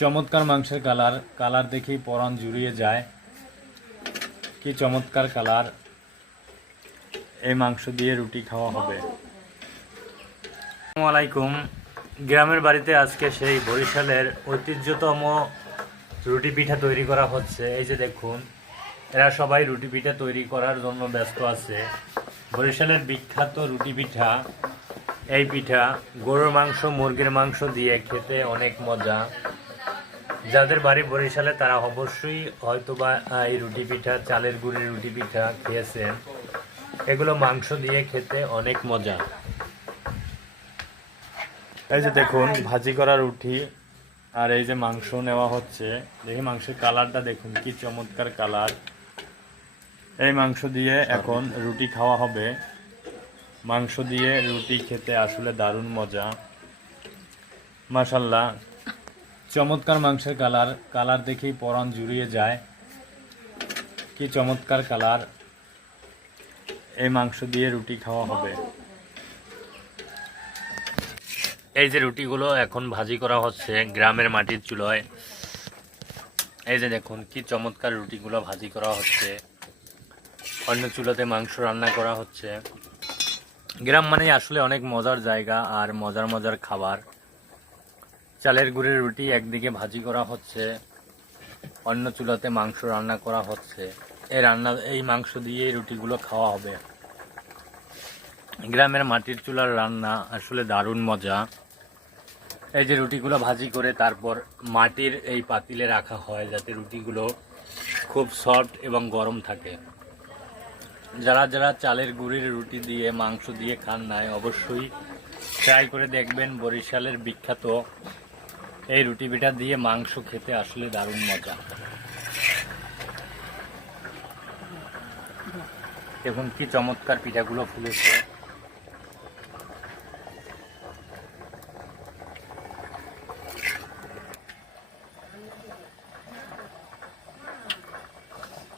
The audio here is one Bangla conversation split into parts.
চমৎকার মাংসের কালার, কালার দেখেই পরাণ জুড়িয়ে যায়। কি চমৎকার কালার! এই মাংস দিয়ে রুটি খাওয়া হবে। আসসালামু আলাইকুম। গ্রামের বাড়িতে আজকে সেই বরিশালের ঐতিহ্যতম রুটি পিঠা তৈরি করা হচ্ছে। এই যে দেখুন, এরা সবাই রুটি পিঠা তৈরি করার জন্য ব্যস্ত আছে। বরিশালের বিখ্যাত রুটি পিঠা। এই পিঠা গরুর মাংস, মুরগির মাংস দিয়ে খেতে অনেক মজা। যাদের বাড়ি বরিশালে তারা অবশ্যই হয়তোবা এই রুটি পিঠা, চালের গুঁড়ির রুটি পিঠা খেয়েছেন। এগুলো মাংস দিয়ে খেতে অনেক মজা। এই যে দেখুন, ভাজি করা রুটি আর এই যে মাংস নেওয়া হচ্ছে। দেখি মাংসের কালারটা দেখুন, কি চমৎকার কালার। এই মাংস দিয়ে এখন রুটি খাওয়া হবে। মাংস দিয়ে রুটি খেতে আসলে দারুণ মজা। মাশাআল্লাহ, চমৎকার মাংসের কালার, কালার দেখেই পরাণ জুড়িয়ে যায়। কি চমৎকার কালার! এই মাংস দিয়ে রুটি খাওয়া হবে। এই যে রুটিগুলো এখন ভাজি করা হচ্ছে গ্রামের মাটির চুলায়। এই যে দেখুন, কি চমৎকার রুটিগুলো ভাজি করা হচ্ছে। অন্য চুলাতে মাংস রান্না করা হচ্ছে। গ্রাম মানে আসলে অনেক মজার জায়গা আর মজার মজার খাবার। চালের গুঁড়ির রুটি একদিকে ভাজি করা হচ্ছে, অন্য চুলাতে মাংস রান্না করা হচ্ছে। এই মাংস দিয়ে রুটিগুলো খাওয়া হবে। গ্রামের মাটির চুলার রান্না আসলে দারুণ মজা। এই যে রুটিগুলো ভাজি করে তারপর মাটির এই পাতিলে রাখা হয়, যাতে রুটিগুলো খুব সফট এবং গরম থাকে। যারা যারা চালের গুঁড়ির রুটি দিয়ে মাংস দিয়ে খান নাই, অবশ্যই ট্রাই করে দেখবেন। বরিশালের বিখ্যাত এই রুটি পিঠা দিয়ে মাংস খেতে আসলে দারুণ মজা। দেখুন কি চমৎকার পিঠাগুলো ফুলেছে।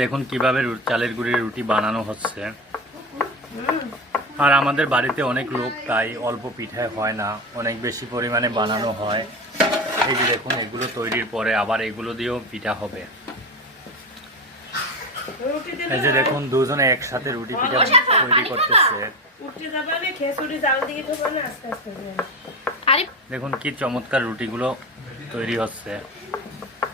দেখুন কিভাবে চালের গুঁড়ির রুটি বানানো হচ্ছে। আর আমাদের বাড়িতে অনেক লোক, তাই অল্প পিঠায় হয় না, অনেক বেশি পরিমাণে বানানো হয়। এই যে দেখুন, এগুলো তৈরির পরে আবার এগুলো দিয়েও পিঠা হবে। এই যে দেখুন, দুজনে একসাথে রুটি পিঠা তৈরি করতেছে। দেখুন কি চমৎকার রুটিগুলো তৈরি হচ্ছে।